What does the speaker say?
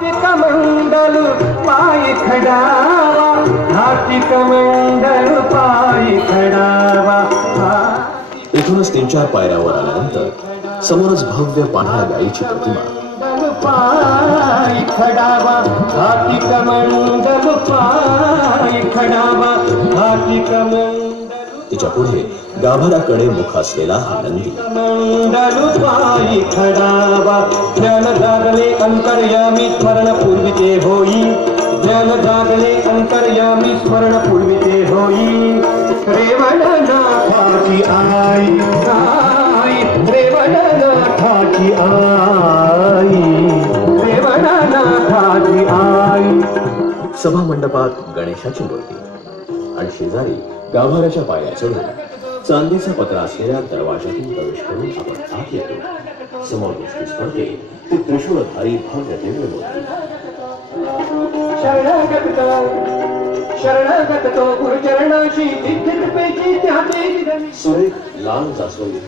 कमंडल पाय खडावा, हाती कमंडल पाय खडावा. इथूनच 3-4 पायऱ्यावर आल्यानंतर समोरच भव्य पांढऱ्या गायीची प्रतिमा. पाय खडावा, हाती कमंडल पाय खडावा, हाती कमंडल. तिच्या पुढे गाभाराकडे मुख असलेला हा नंदी. कमंडल पाय खडावा, ज्ञान जागले अंतर्यामी स्मरण पूर्विते होई, ज्ञान जागले अंतर्यामी स्मरण पूर्विते होई. रेवणनाथाची आई, आई रेवणनाथाची आई, रेवणनाथाची आई. सभा मंडपात गणेशाची मूर्ती आणि शेजारी गाभाऱ्याच्या पायऱ्या चढून चांदीचा पत्रा असलेल्या दरवाजातून प्रवेश करून आपण आत येतो. समोर दृष्टीस पडते ती त्रिशूळधारी भव्य दिव्य मूर्ती. शरणागत तो गुरुचरणाशी, सुरेख लाल जास्वंदी